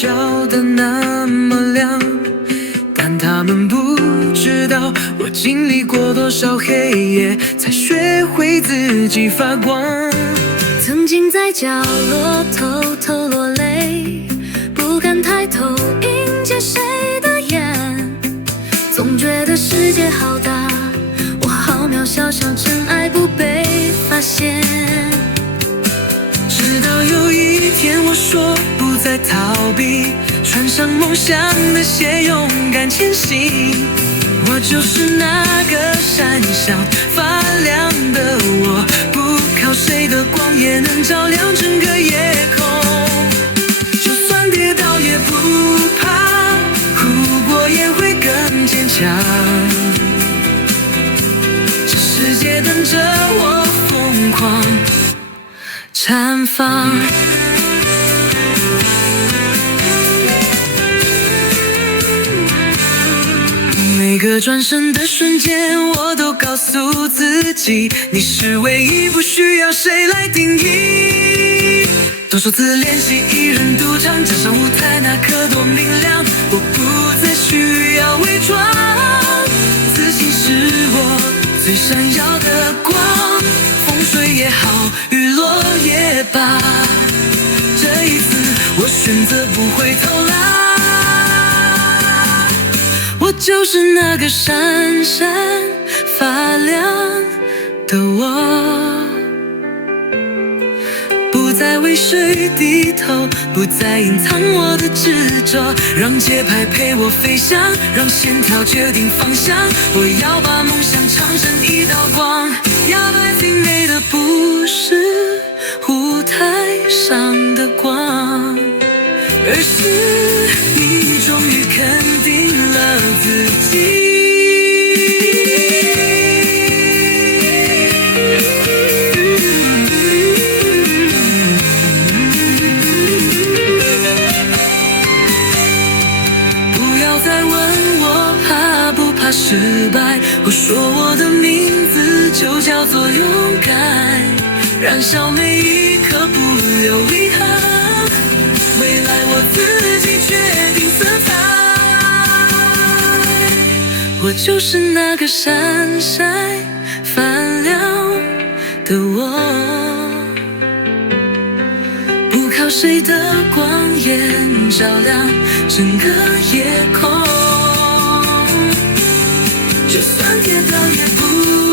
笑得那么亮，但他们不知道我经历过多少黑夜，才学会自己发光。曾经在角落偷偷落泪，不敢抬头迎接谁的眼，总觉得世界好大，我好渺小，像尘埃不被发现。直到有一天我说不再逃避，穿上梦想的鞋，勇敢前行。我就是那个闪闪发亮的我，不靠谁的光也能照亮整个夜空。就算跌倒也不怕，哭过也会更坚强。这世界等着我疯狂绽放。每个转身的瞬间，我都告诉自己，你是唯一，不需要谁来定义。多少次练习一人独唱，站上舞台那刻多明亮，我不再需要伪装，自信是我最闪耀的光。风水也好，雨落也罢，这一次我选择不回头啦。我就是那个闪闪发亮的我，不再为谁低头，不再隐藏我的执着，让节拍陪我飞翔，让线条决定方向。我要把梦想唱成一道光，摇摆最美的不是舞台上的光，而是你终于肯定了自己。不要再问我怕不怕失败，我说我的名字就叫做勇敢，燃烧每一刻不留遗憾，未来我自己决定色彩。我就是那个闪闪发亮的我，不靠谁的光也能照亮整个夜空。就算跌倒也不